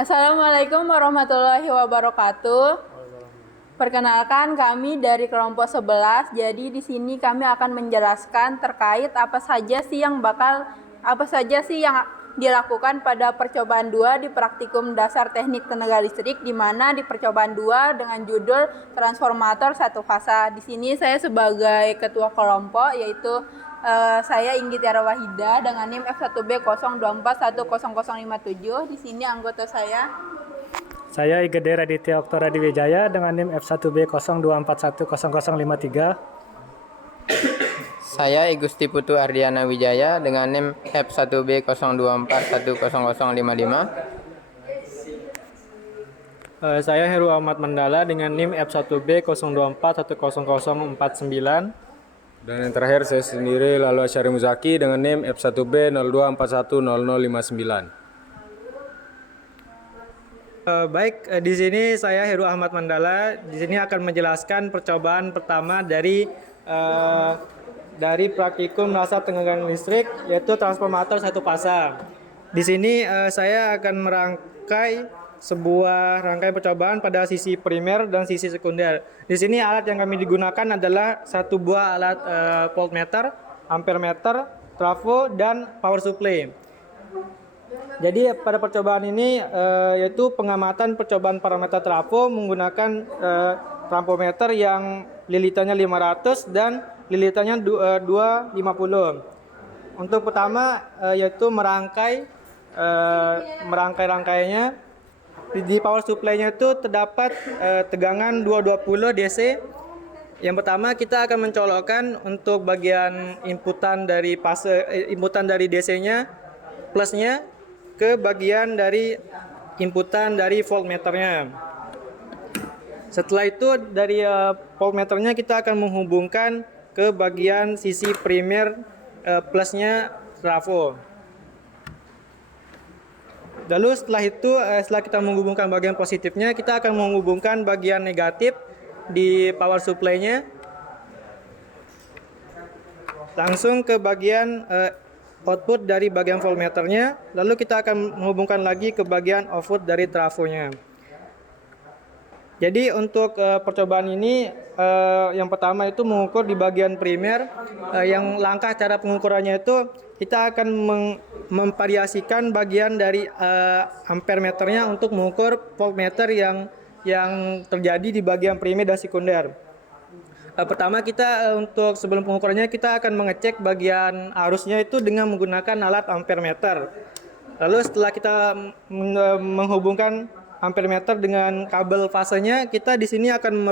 Assalamualaikum warahmatullahi wabarakatuh. Perkenalkan kami dari kelompok 11. Jadi di sini kami akan menjelaskan terkait apa saja sih yang dilakukan pada percobaan 2 di praktikum dasar teknik tenaga listrik, di mana di percobaan 2 dengan judul transformator satu fasa. Di sini saya sebagai ketua kelompok, yaitu saya Inggit Tiara Wahida dengan NIM F1B024100057. Di sini anggota Saya Igede Raditya Oktora Diwijaya dengan NIM F1B024100053. Saya Igusti Putu Ardiana Wijaya dengan NIM F1B024100055. Saya Heru Ahmad Mandala dengan NIM F1B024100049. Dan yang terakhir saya sendiri Lalu Asyari Muzaki dengan NIM F1B02410059. Baik, di sini saya Heru Ahmad Mandala. Di sini akan menjelaskan percobaan pertama dari praktikum dasar tenaga listrik, yaitu transformator satu fasa. Di sini saya akan merangkai sebuah rangkaian percobaan pada sisi primer dan sisi sekunder. Di sini alat yang kami digunakan adalah satu buah alat voltmeter, ampermeter, trafo, dan power supply. Jadi pada percobaan ini yaitu pengamatan percobaan parameter trafo menggunakan trampometer yang lilitannya 500 dan lilitannya 250. Untuk pertama yaitu merangkai rangkaiannya. Di power supply-nya itu terdapat tegangan 220 DC. Yang pertama kita akan mencolokkan untuk bagian inputan dari DC-nya plusnya ke bagian dari inputan dari voltmeternya. Setelah itu dari voltmeternya kita akan menghubungkan ke bagian sisi primer plusnya trafo. Lalu setelah kita menghubungkan bagian positifnya, kita akan menghubungkan bagian negatif di power supply-nya langsung ke bagian output dari bagian voltmeternya. Lalu kita akan menghubungkan lagi ke bagian output dari trafonya. Jadi untuk percobaan ini yang pertama itu mengukur di bagian primer. Yang langkah cara pengukurannya itu kita akan memvariasikan bagian dari ampermeternya untuk mengukur voltmeter yang terjadi di bagian primer dan sekunder. Pertama kita untuk sebelum pengukurannya kita akan mengecek bagian arusnya itu dengan menggunakan alat ampermeter. Lalu setelah kita menghubungkan ampermeter dengan kabel fasenya, kita di sini akan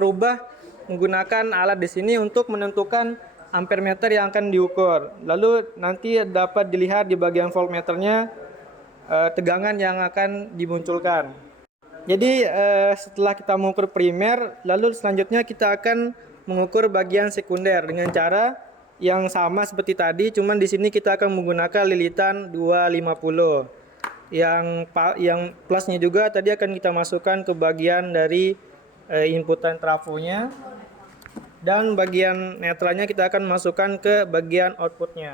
menggunakan alat di sini untuk menentukan ampermeter yang akan diukur. Lalu nanti dapat dilihat di bagian voltmeternya tegangan yang akan dimunculkan. Jadi setelah kita mengukur primer, lalu selanjutnya kita akan mengukur bagian sekunder dengan cara yang sama seperti tadi, cuman di sini kita akan menggunakan lilitan 250. Yang plusnya juga tadi akan kita masukkan ke bagian dari inputan trafonya, dan bagian netralnya kita akan masukkan ke bagian outputnya.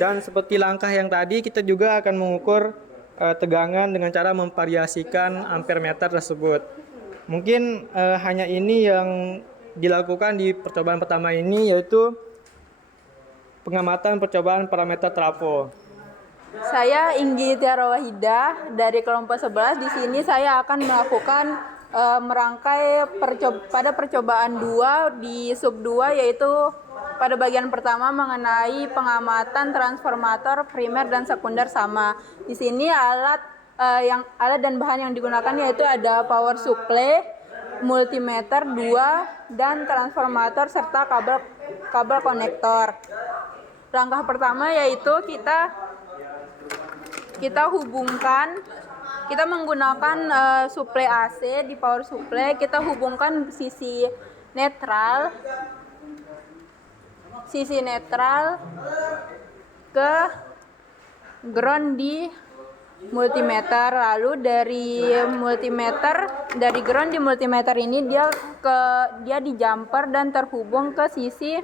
Dan seperti langkah yang tadi, kita juga akan mengukur tegangan dengan cara memvariasikan ampermeter tersebut. Mungkin hanya ini yang dilakukan di percobaan pertama ini, yaitu pengamatan percobaan parameter trafo. Saya Inggit Tiara Wahida dari kelompok 11. Di sini saya akan melakukan merangkai pada percobaan 2 di sub 2, yaitu pada bagian pertama mengenai pengamatan transformator primer dan sekunder sama. Di sini alat dan bahan yang digunakan yaitu ada power supply, multimeter 2, dan transformator serta kabel konektor. Langkah pertama yaitu kita menggunakan suplai AC di power supply. Kita hubungkan sisi netral ke ground di multimeter. Lalu dari ground di multimeter ini dia di jumper dan terhubung ke sisi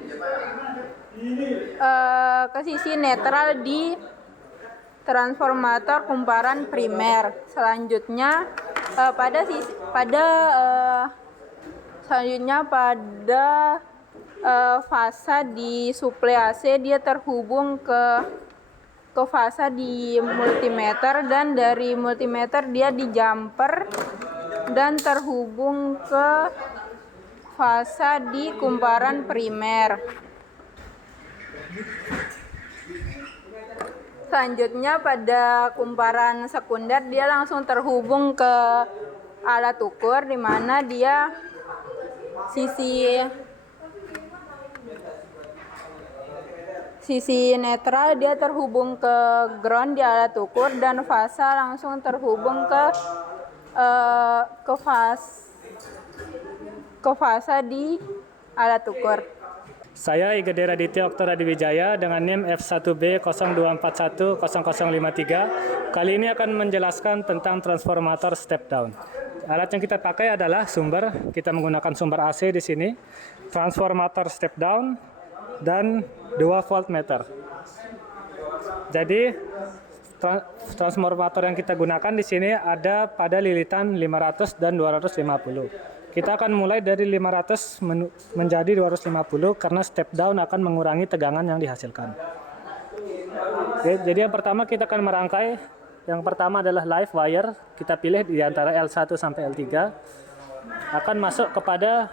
netral di transformator kumparan primer. Selanjutnya fasa di suplai AC dia terhubung ke fasa di multimeter, dan dari multimeter dia di jumper dan terhubung ke fasa di kumparan primer. Selanjutnya pada kumparan sekunder dia langsung terhubung ke alat ukur, di mana dia sisi netral dia terhubung ke ground di alat ukur, dan fasa langsung terhubung ke fasa di alat ukur. Saya Igede Raditya Oktora Diwijaya dengan NIM F1B02410053. Kali ini akan menjelaskan tentang transformator step down. Alat yang kita pakai adalah sumber. Kita menggunakan sumber AC di sini, transformator step down, dan 2 voltmeter. Jadi transformator yang kita gunakan di sini ada pada lilitan 500 dan 250. Kita akan mulai dari 500 menjadi 250 karena step down akan mengurangi tegangan yang dihasilkan. Jadi yang pertama kita akan merangkai. Yang pertama adalah live wire. Kita pilih di antara L1 sampai L3. Akan masuk kepada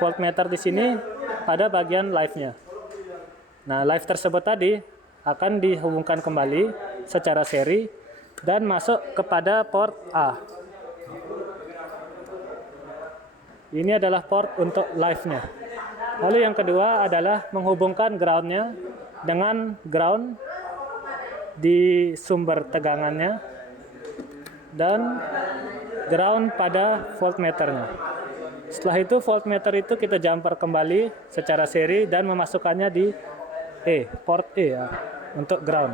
voltmeter di sini pada bagian live-nya. Nah, live tersebut tadi akan dihubungkan kembali secara seri dan masuk kepada port A. Ini adalah port untuk live-nya. Lalu yang kedua adalah menghubungkan ground-nya dengan ground di sumber tegangannya dan ground pada voltmeternya. Setelah itu voltmeter itu kita jumper kembali secara seri dan memasukkannya di port E ya, untuk ground.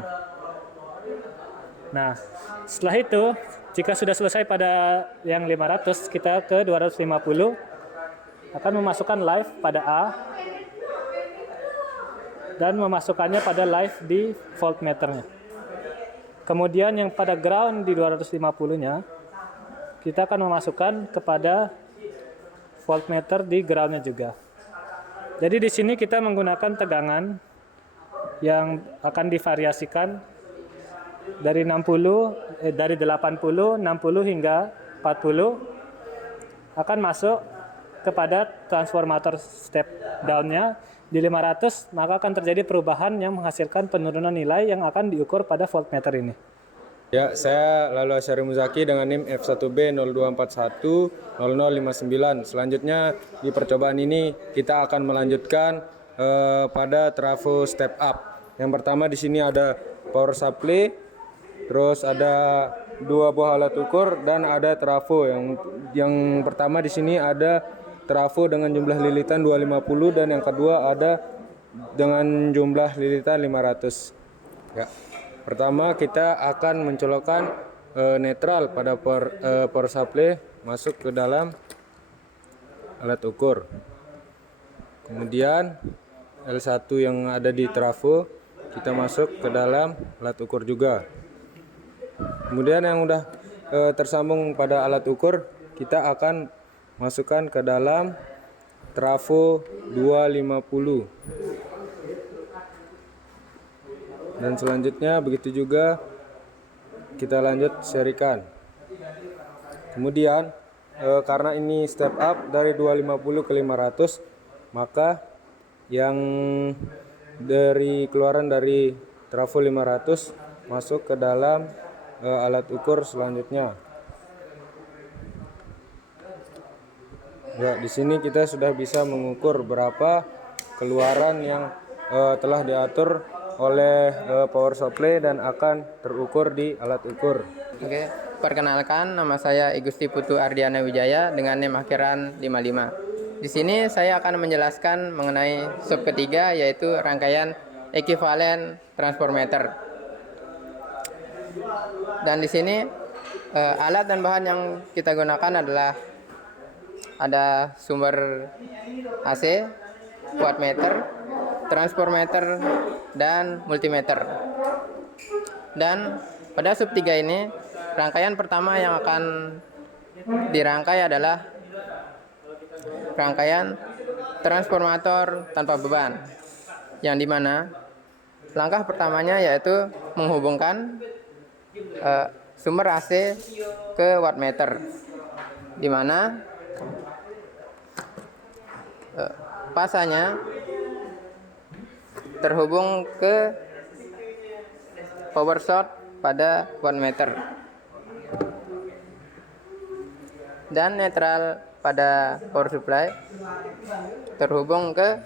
Nah, setelah itu jika sudah selesai pada yang 500, kita ke 250 akan memasukkan live pada A dan memasukkannya pada live di voltmeternya. Kemudian yang pada ground di 250-nya kita akan memasukkan kepada voltmeter di groundnya juga. Jadi di sini kita menggunakan tegangan yang akan divariasikan dari 80, hingga 40 akan masuk kepada transformator step down-nya. Di 500 maka akan terjadi perubahan yang menghasilkan penurunan nilai yang akan diukur pada voltmeter ini. Ya, saya Lalu Asyari Muzaki dengan NIM F1B02410059. Selanjutnya di percobaan ini kita akan melanjutkan pada trafo step up. Yang pertama di sini ada power supply, terus ada 2 buah alat ukur dan ada trafo. Yang pertama di sini ada trafo dengan jumlah lilitan 250 dan yang kedua ada dengan jumlah lilitan 500. Ya. Pertama kita akan mencolokkan netral pada power supply masuk ke dalam alat ukur. Kemudian L1 yang ada di trafo kita masuk ke dalam alat ukur juga. Kemudian yang udah tersambung pada alat ukur kita akan masukkan ke dalam trafo 250. Dan selanjutnya begitu juga kita lanjut serikan. Kemudian karena ini step up dari 250 ke 500, maka yang dari keluaran dari trafo 500 masuk ke dalam alat ukur selanjutnya. Ya, di sini kita sudah bisa mengukur berapa keluaran yang telah diatur oleh power supply dan akan terukur di alat ukur. Oke, perkenalkan nama saya Igusti Putu Ardiana Wijaya dengan NIM akhiran 55. Di sini saya akan menjelaskan mengenai sub ketiga, yaitu rangkaian ekuivalen transformator. Dan di sini alat dan bahan yang kita gunakan adalah ada sumber AC, wattmeter, transformator, dan multimeter. Dan pada sub 3 ini, rangkaian pertama yang akan dirangkai adalah rangkaian transformator tanpa beban, yang dimana langkah pertamanya yaitu menghubungkan sumber AC ke wattmeter, di mana pasanya terhubung ke power source pada wattmeter dan netral pada power supply terhubung ke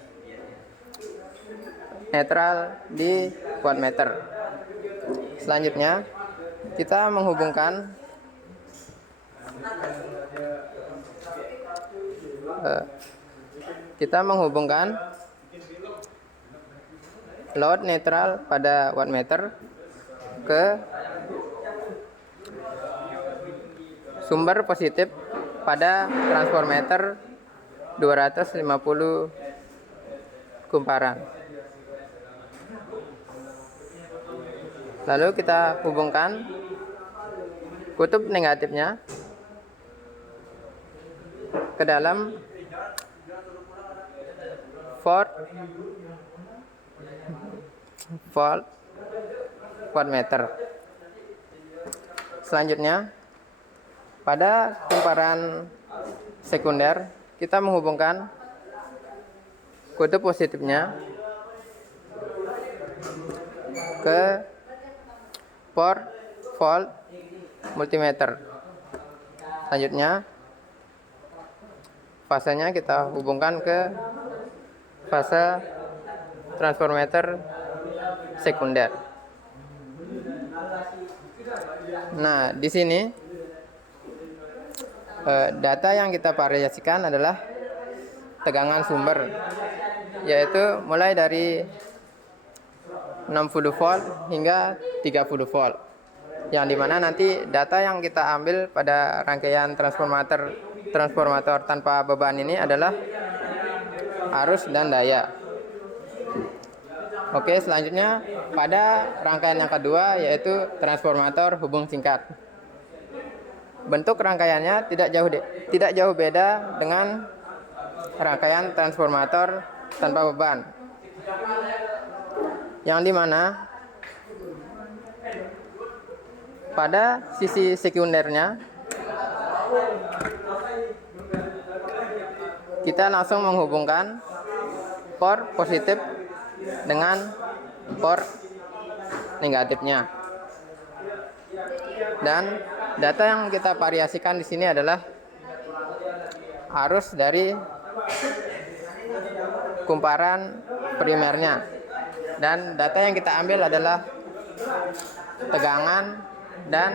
netral di wattmeter. Selanjutnya kita menghubungkan load netral pada wattmeter ke sumber positif pada transformator 250 kumparan. Lalu kita hubungkan kutub negatifnya ke dalam volt wattmeter. Selanjutnya, pada kumparan sekunder kita menghubungkan kutub positifnya ke port volt multimeter. Selanjutnya, fasenya kita hubungkan ke fase transformator sekunder. Nah, di sini data yang kita variasikan adalah tegangan sumber, yaitu mulai dari 60 volt hingga 30 volt, yang dimana nanti data yang kita ambil pada rangkaian transformator tanpa beban ini adalah arus dan daya. Oke, selanjutnya pada rangkaian yang kedua yaitu transformator hubung singkat. Bentuk rangkaiannya tidak jauh beda dengan rangkaian transformator tanpa beban, yang dimana pada sisi sekundernya kita langsung menghubungkan port positif dengan port negatifnya. Dan data yang kita variasikan di sini adalah arus dari kumparan primernya, dan data yang kita ambil adalah tegangan dan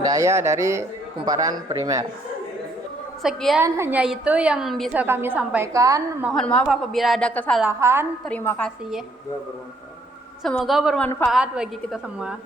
daya dari kumparan primer. Sekian, hanya itu yang bisa kami sampaikan. Mohon maaf apabila ada kesalahan. Terima kasih. Semoga bermanfaat bagi kita semua.